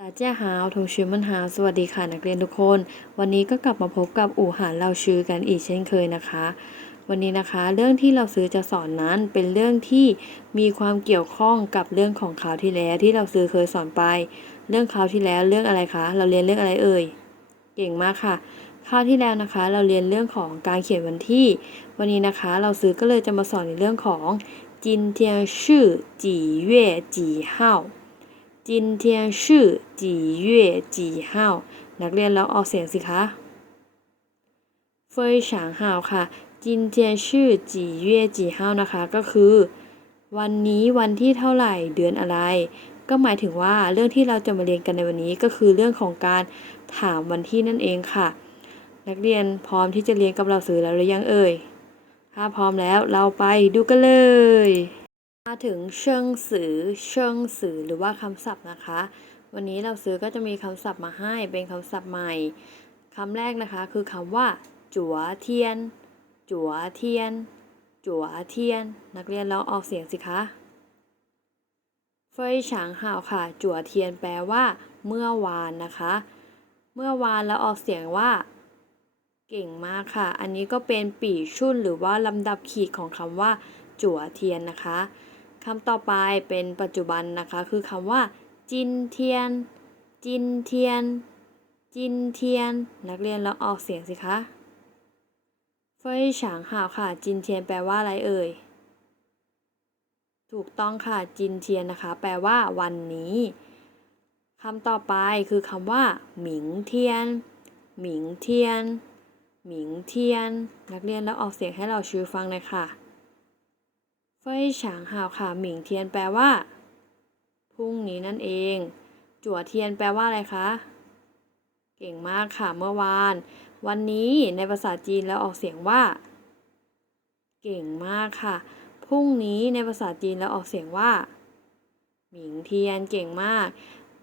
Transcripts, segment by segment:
ตาเจ้าฮาวทงชื่อมันฮาวสวัสดีค่ะนักเรียนทุกคน วันนี้ก็กลับมาพบกับอู่หานเราชื่อกันอีกเช่นเคยนะคะ วันนี้นะคะ เรื่องที่เราซื้อจะสอนนั้นเป็นเรื่องที่มีความเกี่ยวข้องกับเรื่องของข่าวที่แล้วที่เราซื้อเคยสอนไป เรื่องข่าวที่แล้วเรื่องอะไรคะ เราเรียนเรื่องอะไรเอ่ย เก่งมากค่ะข่าวที่แล้วนะคะ เราเรียนเรื่องของการเขียนวันที่ วันนี้นะคะ เราซื้อก็เลยจะมาสอนในเรื่องของจินเทียนชื่อจีเย่จีเฮา จินเทียนชื่อจีเย่จีห้าวนักเรียนแล้วออกเสียงสิคะเฟยฉางห้าวค่ะ จินเทียนชื่อจีเย่จีห้าวนะคะ ก็คือ วันนี้วันที่เท่าไหร่เดือนอะไร ก็หมายถึงว่าเรื่องที่เราจะมาเรียนกันในวันนี้ก็คือเรื่องของการถามวันที่นั่นเองค่ะ นักเรียนพร้อมที่จะเรียนกับเราสื่อแล้วหรือยังเอ่ยถ้าพร้อมแล้วเราไปดูกันเลย ถึงเชิงสือเชิงสือหรือว่าคำศัพท์นะคะ วันนี้เราซื้อก็จะมีคำศัพท์มาให้เป็นคำศัพท์ใหม่คำแรกนะคะคือคำว่า จั๋วเทียน จั๋วเทียน จั๋วเทียน นักเรียนลองออกเสียงสิคะเฟยฉางห่าวค่ะ จั๋วเทียนแปลว่า เมื่อวานนะคะ เมื่อวานเราออกเสียงว่า เก่งมากค่ะ อันนี้ก็เป็นปีชุ่นหรือว่าลำดับขีดของคำว่าจั่วเทียนนะคะ คำต่อไปเป็นปัจจุบันนะคะ คือคำว่า จินเทียน จินเทียน จินเทียน นักเรียนเราออกเสียงสิคะเฟยฉางห่าวค่ะ จินเทียนแปลว่าอะไรเอ่ย ถูกต้องค่ะ จินเทียนนะคะ แปลว่าวันนี้คำต่อไปคือคำว่า หมิงเทียน หมิงเทียน หมิงเทียน นักเรียนแล้วออกเสียงให้เราชื่อฟังเลยค่ะ เฟยฉางหาวค่ะหมิงเทียนแปลว่าพรุ่งนี้นั่นเอง จั่วเทียนแปลว่าอะไรคะ เก่งมากค่ะเมื่อวาน วันนี้ในภาษาจีนแล้วออกเสียงว่า เก่งมากค่ะพรุ่งนี้ในภาษาจีนแล้วออกเสียงว่า หมิงเทียนเก่งมาก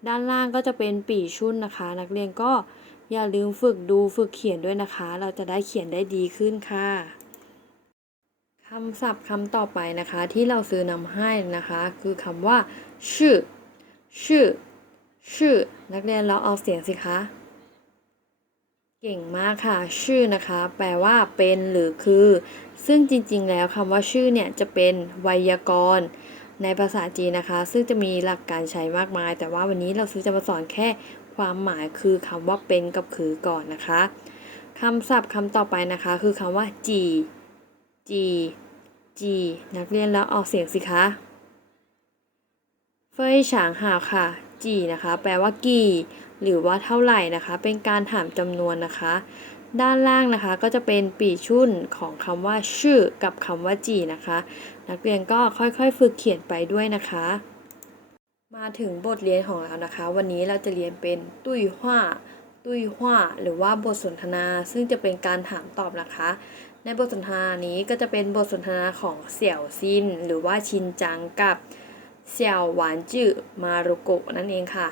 ด้านล่างก็จะเป็นปีชุ่นนะคะ นักเรียนก็อย่าลืมฝึกดูฝึกเขียนด้วยนะคะ เราจะได้เขียนได้ดีขึ้นค่ะ คำศัพท์คำต่อไปนะคะ ที่เราซื้อนำให้นะคะ คือคำว่าชื่อชื่อชื่อ นักเรียนเราเอาเสียงสิคะ เก่งมากค่ะ ชื่อนะคะ แปลว่าเป็นหรือคือ ซึ่งจริง ๆ แล้วคำว่าชื่อเนี่ยจะเป็นไวยากรณ์ในภาษาจีนนะคะ ซึ่งจะมีหลักการใช้มากมาย แต่ว่าวันนี้เราซื้อจะมาสอนแค่ความหมายคือคำว่าเป็นกับคือก่อนนะคะคำศัพท์คำต่อไปนะคะ คือคำว่าจี จีจีนักเรียนแล้วออกเสียงสิคะ เฟยฉางหาวค่ะจีนะคะ แปลว่ากี่ หรือว่าเท่าไหร่นะคะ เป็นการถามจำนวนนะคะ ด้านล่างนะคะก็จะเป็นปีชุ่นของคำว่าชื่อกับคำว่าจีนะคะ นักเรียนก็ค่อยๆ ฝึกเขียนไปด้วยนะคะ มาถึงบทเรียนของเรานะคะ วันนี้เราจะเรียนเป็นตุ้ยหว่าตุ้ยหว่าหรือว่าบทสนทนา ซึ่งจะเป็นการถามตอบนะคะ ในบทสนทนานี้ก็จะเป็นบทสนทนาของเสี่ยวซินหรือว่าชินจังกับเสี่ยวหวานจื้อมารุโกะนั่นเองค่ะ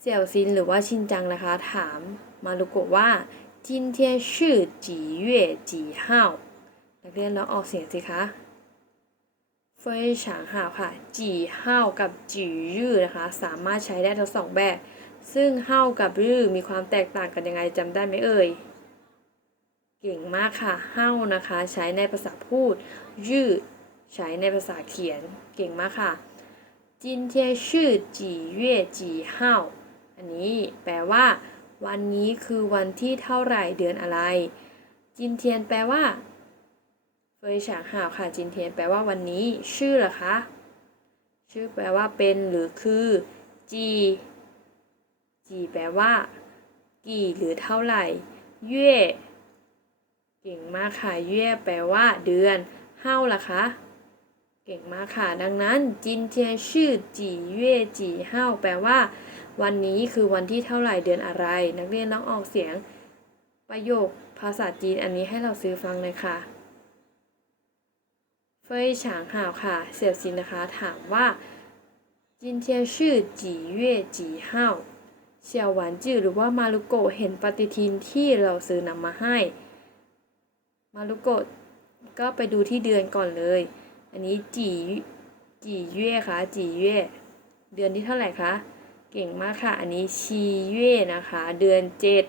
เสี่ยวซินหรือว่าชินจังนะคะ ถามมารุโกะว่าจินเทียนชื่อจีเย่จีเฮานักเรียนลองออกเสียงสิคะเฟยฉางหาค่ะจีเฮากับจียื่นะคะ สามารถใช้ได้ทั้งสองแบบ ซึ่งเฮากับยื่มีความแตกต่างกันยังไงจำได้ไหมเอ่ย เก่งมากค่ะเฮ้านะคะ ใช้ในภาษาพูด ยืด ใช้ในภาษาเขียน เก่งมากค่ะจินเทียชื่อจีเย่จีเฮ้าอันนี้แปลว่า วันนี้คือวันที่เท่าไหร่เดือนอะไร จินเทียนแปลว่าเฟยฉางห่าวค่ะจินเทียนแปลว่าวันนี้ชื่อเหรอคะชื่อแปลว่าเป็นหรือคือจีจีแปลว่า กี่หรือเท่าไหร่เย่ เก่งมากค่ะเย่แปลว่า เดือนเฮาล่ะคะเก่งมากค่ะ ดังนั้นจินเทียนชื่อจีเย่จีเฮาแปลว่า วันนี้คือวันที่เท่าไหร่เดือนอะไร นักเรียนต้องออกเสียง ประโยคภาษาจีนอันนี้ให้เราซื้อฟังเลยค่ะเฟยฉางหาวค่ะเสี่ยวซินนะคะ ถามว่าจินเทียนชื่อจีเย่จีเฮาเสี่ยวหวานจือหรือว่ามารุโกเห็นปฏิทินที่เราซื้อนำมาให้ มารุโกะก็ไปดูที่เดือนก่อนเลย อันนี้จีจีเย่ค่ะจีเย่เดือนที่เท่าไหร่คะ เก่งมากค่ะ อันนี้ชีเย่นะคะ เดือนเจ็ด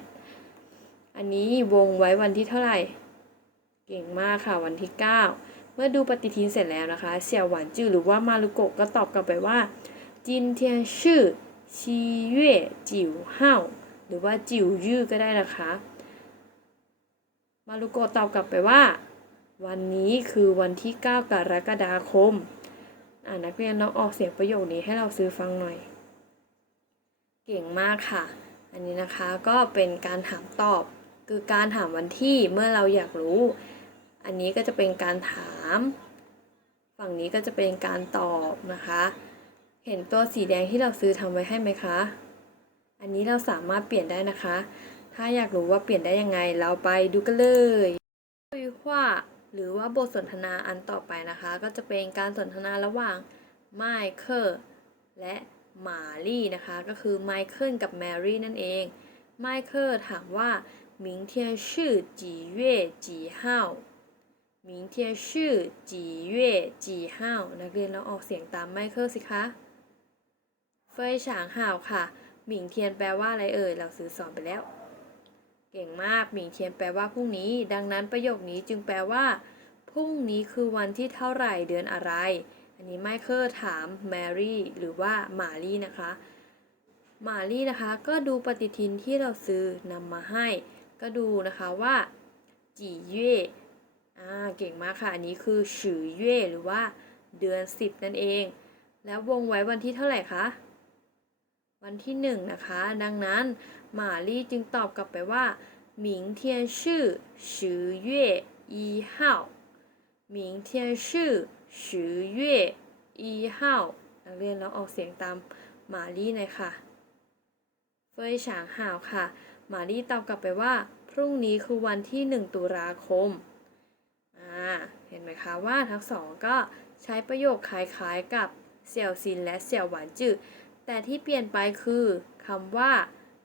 อันนี้วงไว้วันที่เท่าไหร่ เก่งมากค่ะ วันที่9เมื่อดูปฏิทินเสร็จแล้วนะคะ เสี่ยวหวานจื้อหรือว่ามารุโกะก็ตอบกลับไปว่าจินเทียนชื่อชีเย่จิ๋วเฮาหรือว่าจิ๋วยื่อก็ได้นะคะ มารุโกตอบกลับไปว่า วันนี้คือวันที่ 9 กรกฎาคม อ่านักเรียนลองออกเสียงประโยคนี้ให้เราซื้อฟังหน่อย เก่งมากค่ะ อันนี้นะคะก็เป็นการถามตอบ คือการถามวันที่เมื่อเราอยากรู้ อันนี้ก็จะเป็นการถาม ฝั่งนี้ก็จะเป็นการตอบนะคะ เห็นตัวสีแดงที่เราซื้อทำไว้ให้ไหมคะ อันนี้เราสามารถเปลี่ยนได้นะคะ ถ้าอยากรู้ว่าเปลี่ยนได้ยังไง เราไปดูกันเลยคุยว่าหรือว่าบทสนทนาอันต่อไปนะคะ ก็จะเป็นการสนทนาระหว่างไมเคิลและหมาลี่นะคะ ก็คือไมเคิลกับแมรี่นั่นเอง ไมเคิลถามว่า明天是几月几号明天是几月几号นักเรียนลองออกเสียงตามไมเคิลสิคะเฟยฉางห่าวค่ะ หมิงเทียนแปลว่าอะไรเอ่ย เราซื้อสอนไปแล้ว เก่งมากหมิงเทียนแปลว่าพรุ่งนี้ ดังนั้นประโยคนี้จึงแปลว่า พรุ่งนี้คือวันที่เท่าไหร่เดือนอะไร อันนี้ไมเคิลถามแมรี่หรือว่ามาลี่นะคะมาลี่นะคะก็ดูปฏิทินที่เราซื้อนำมาให้ ก็ดูนะคะว่าจีเย่อ่าเก่งมากค่ะ อันนี้คือฉือเย่หรือว่าเดือน 10 นั่นเอง แล้ววงไว้วันที่เท่าไหร่คะ วันที่หนึ่งนะคะ ดังนั้น หมาลี่จึงตอบกลับไปว่า明天是十月一号明天是十月一号นักเรียนเราออกเสียงตามหมาลี่หน่อยค่ะ เฟยฉางห่าวค่ะ หมาลี่ตอบกลับไปว่า พรุ่งนี้คือวันที่ 1 ตุลาคม อ่า เห็นไหมคะว่าทั้งสองก็ใช้ประโยคคล้ายๆกับเสี่ยวซินและเสี่ยวหวานจืดแต่ที่เปลี่ยนไปคือคำว่า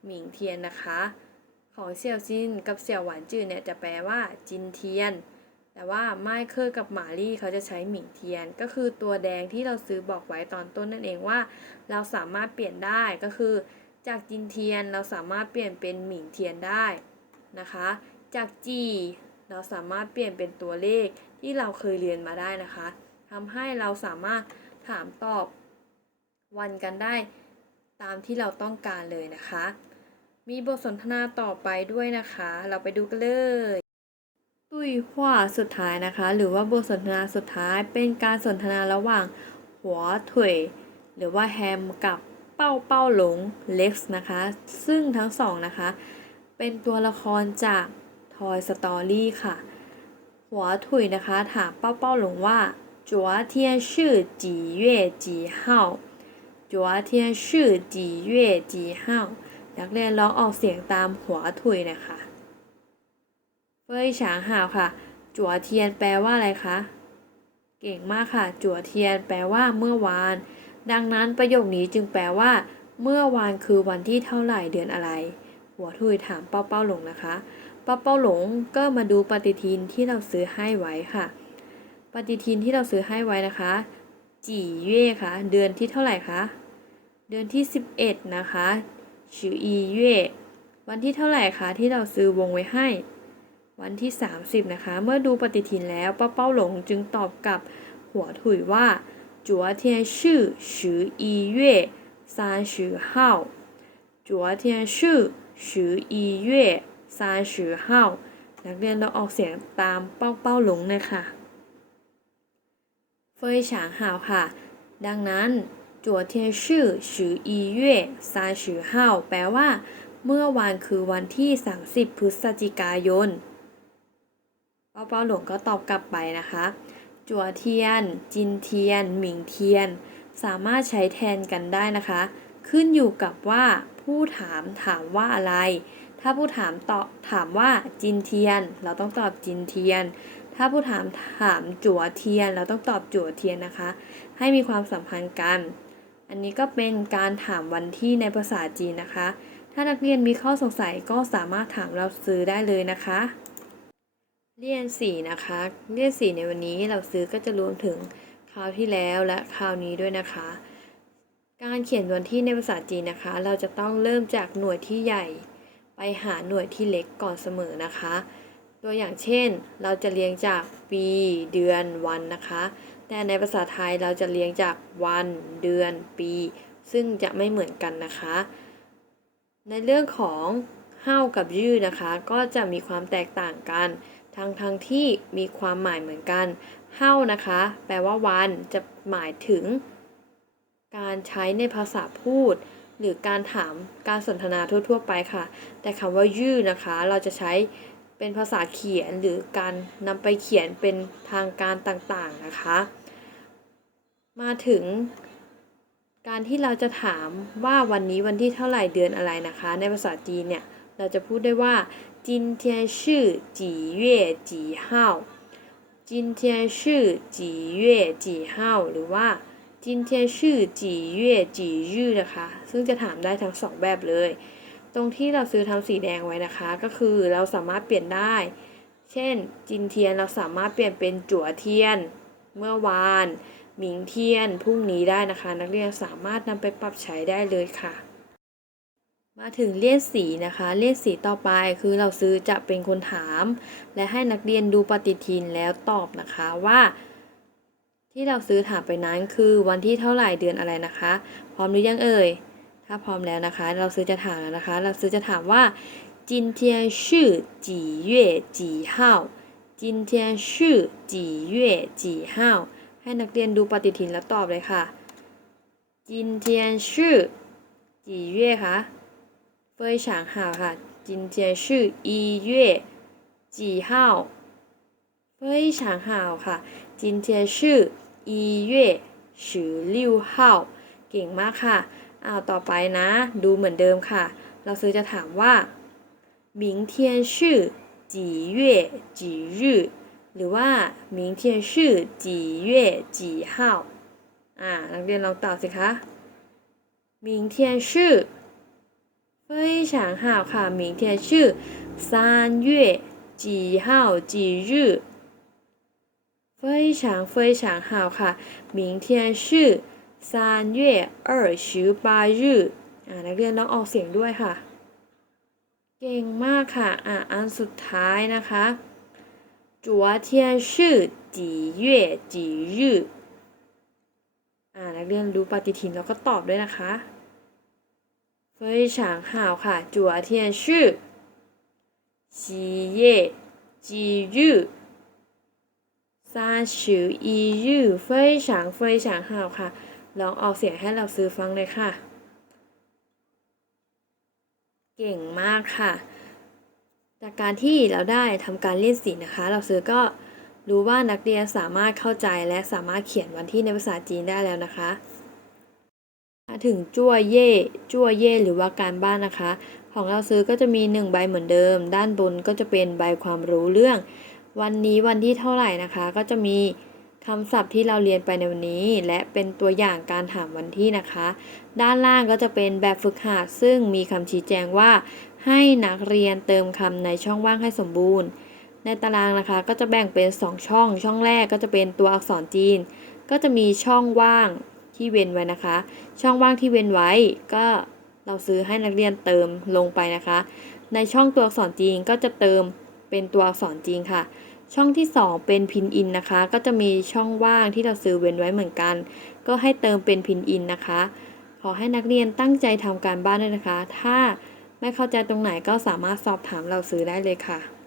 หมิงเทียนนะคะ ของเสี่ยวซินกับเสี่ยวหวานจืดเนี่ยจะแปลว่าจินเทียน แต่ว่าไมเคิลกับหมาลี่เขาจะใช้หมิงเทียน ก็คือตัวแดงที่เราซื้อบอกไว้ตอนต้นนั่นเองว่า เราสามารถเปลี่ยนได้ก็คือ จากจินเทียนเราสามารถเปลี่ยนเป็นหมิงเทียนได้นะคะ จากจีเราสามารถเปลี่ยนเป็นตัวเลขที่เราเคยเรียนมาได้นะคะทำให้เราสามารถถามตอบวันกันได้ตามที่เราต้องการเลยนะคะ มีบทสนทนาต่อไปด้วยนะคะ เราไปดูกันเลย ตุยหัวสุดท้ายนะคะ หรือว่าบทสนทนาสุดท้ายเป็นการสนทนาระหว่าง หัวถุยหรือว่าแฮมกับเป้าเป้าหลงเล็กซ์นะคะ ซึ่งทั้งสองนะคะ เป็นตัวละครจากทอยสตอรี่ค่ะ หัวถุยนะคะ ถามเป้าเป้าหลงว่าจัวเทียนชื่อจีเย่จีเฮาจัวเทียนชื่อจีเย่จีเฮา กเรียนลองออกเสียงตามหัวถุยนะคะเฟยฉางห่าวค่ะ จัวเทียนแปลว่าอะไรคะ เก่งมากค่ะ จัวเทียนแปลว่าเมื่อวาน ดังนั้นประโยคนี้จึงแปลว่า เมื่อวานคือวันที่เท่าไหร่เดือนอะไร หัวถุยถามเป้าเป้าหลงนะคะเป้าเป้าหลงก็มาดูปฏิทินที่เราซื้อให้ไว้ค่ะ ปฏิทินที่เราซื้อให้ไว้นะคะจีเย่ค่ะ เดือนที่เท่าไหร่คะ เดือนที่ 11 นะคะ ชื่ออีเย่วันที่เท่าไหร่คะที่เราซื้อวงไว้ให้ วันที่ 30 นะคะ เมื่อดูปฏิทินแล้วป้าเป้าหลงจึงตอบกับหัวถุยว่าจัวเทียนชื่อชื่ออีเย่สามสิบห้าจัวเทียนชื่อชื่ออีเย่สามสิบห้านักเรียนเราออกเสียงตามเป้าเป้าหลงนะคะเฟยฉางหาวค่ะ ดังนั้น จัวเทียชื่อชืออีเย่ซาชือเฮาแปลว่า เมื่อวานคือวันที่ 30 พฤศจิกายน เปาเปาหลวงก็ตอบกลับไปนะคะ จัวเทียน จินเทียน หมิงเทียน สามารถใช้แทนกันได้นะคะ ขึ้นอยู่กับว่าผู้ถามถามว่าอะไร ถ้าผู้ถามตอบถามว่าจินเทียน เราต้องตอบจินเทียนถ้าผู้ถามถามจั่วเทียน เราต้องตอบจั่วเทียนนะคะ ให้มีความสัมพันธ์กัน อันนี้ก็เป็นการถามวันที่ในภาษาจีนนะคะ ถ้านักเรียนมีข้อสงสัยก็สามารถถามเราซื้อได้เลยนะคะเรียนสีนะคะเรียนสีในวันนี้เราซื้อก็จะรวมถึงคราวที่แล้วและคราวนี้ด้วยนะคะ การเขียนวันที่ในภาษาจีนนะคะ เราจะต้องเริ่มจากหน่วยที่ใหญ่ ไปหาหน่วยที่เล็กก่อนเสมอนะคะ ตัวอย่างเช่น เราจะเรียงจากปีเดือนวันนะคะ แต่ในภาษาไทยเราจะเรียงจากวันเดือนปี ซึ่งจะไม่เหมือนกันนะคะ ในเรื่องของเฮ้ากับยืดนะคะ ก็จะมีความแตกต่างกัน ทั้งทั้งที่มีความหมายเหมือนกันเฮ้านะคะ แปลว่าวันจะหมายถึง การใช้ในภาษาพูด หรือการถามการสนทนาทั่ว ๆ ไปค่ะ แต่คำว่ายืดนะคะ เราจะใช้ เป็นภาษาเขียนหรือการนำไปเขียนเป็นทางการต่างๆนะคะ มาถึง การที่เราจะถามว่าวันนี้วันที่เท่าไหร่เดือนอะไรนะคะ ในภาษาจีนเนี่ยเราจะพูดได้ว่าจินเทียนชื่อจีเย่จีเฮาจินเทียนชื่อจีเย่จีเฮาหรือว่าจินเทียนชื่อจีเย่จียู่นะคะ ซึ่งจะถามได้ทั้งสองแบบเลย ตรงที่เราซื้อทำสีแดงไว้นะคะ ก็คือเราสามารถเปลี่ยนได้ เช่น จินเทียนเราสามารถเปลี่ยนเป็นจั่วเทียน เมื่อวานหมิงเทียนพรุ่งนี้ได้นะคะ นักเรียนสามารถนำไปปรับใช้ได้เลยค่ะ มาถึงเลียดสีนะคะเลียดสีต่อไปคือเราซื้อจะเป็นคนถาม และให้นักเรียนดูปฏิทินแล้วตอบนะคะว่าที่เราซื้อถามไปนั้นคือวันที่เท่าไหร่เดือนอะไรนะคะ พร้อมหรือยังเอ่ย ถ้าพร้อมแล้วนะคะ เราซื้อจะถามแล้วนะคะ เราซื้อจะถามว่า今天是几月几号今天是几月几号ให้นักเรียนดูปฏิทินแล้วตอบเลยค่ะ今天是几月คะ非常好ค่ะ今天是一月几号非常好ค่ะ今天是一月十六号เก่งมากค่ะ อ้าวต่อไปนะ ดูเหมือนเดิมค่ะ เราซื้อจะถามว่า明天是几月几日หรือว่า明天是几月几号อ่านักเรียนลองตอบสิคะ明天是非常好ค่ะ明天是三月几号几日非常非常好ค่ะ明天是 ซานเย่เออร์ชิวปายืออ่านักเรียนต้องออกเสียงด้วยค่ะ เก่งมากค่ะ อะอันสุดท้ายนะคะจัวเทียนชื่อจีเย่จียืออ่านักเรียนรู้ปฏิทินแล้วก็ตอบด้วยนะคะเฟยฉางห่าวค่ะจัวเทียนชื่อจีเย่จียือซาชิวอียือเฟยฉางเฟยฉางห่าวค่ะ ลองออกเสียงให้เราซื้อฟังเลยค่ะ เก่งมากค่ะ จากการที่เราได้ทำการเล่นสีนะคะ เราซื้อก็รู้ว่านักเรียนสามารถเข้าใจและสามารถเขียนวันที่ในภาษาจีนได้แล้วนะคะมาถึงจั่วเย่จั่วเย่หรือว่าการบ้านนะคะ ของเราซื้อก็จะมี 1 ใบเหมือนเดิม ด้านบนก็จะเป็นใบความรู้เรื่อง วันนี้วันที่เท่าไหร่นะคะ ก็จะมี คำศัพท์ที่เราเรียนไปในวันนี้ และเป็นตัวอย่างการถามวันที่นะคะ ด้านล่างก็จะเป็นแบบฝึกหัดซึ่งมีคำชี้แจงว่า ให้นักเรียนเติมคำในช่องว่างให้สมบูรณ์ ในตารางนะคะก็จะแบ่งเป็น 2 ช่อง ช่องแรกก็จะเป็นตัวอักษรจีน ก็จะมีช่องว่างที่เว้นไว้นะคะ ช่องว่างที่เว้นไว้ก็เราซื้อให้นักเรียนเติมลงไปนะคะ ในช่องตัวอักษรจีนก็จะเติมเป็นตัวอักษรจีนค่ะ ช่องที่ 2 เป็นพินอินนะคะ ก็จะมีช่องว่างที่เราซื้อเว้นไว้เหมือนกัน ก็ให้เติมเป็นพินอินนะคะ ขอให้นักเรียนตั้งใจทำการบ้านด้วยนะคะ ถ้าไม่เข้าใจตรงไหนก็สามารถสอบถามเราซื้อได้เลยค่ะ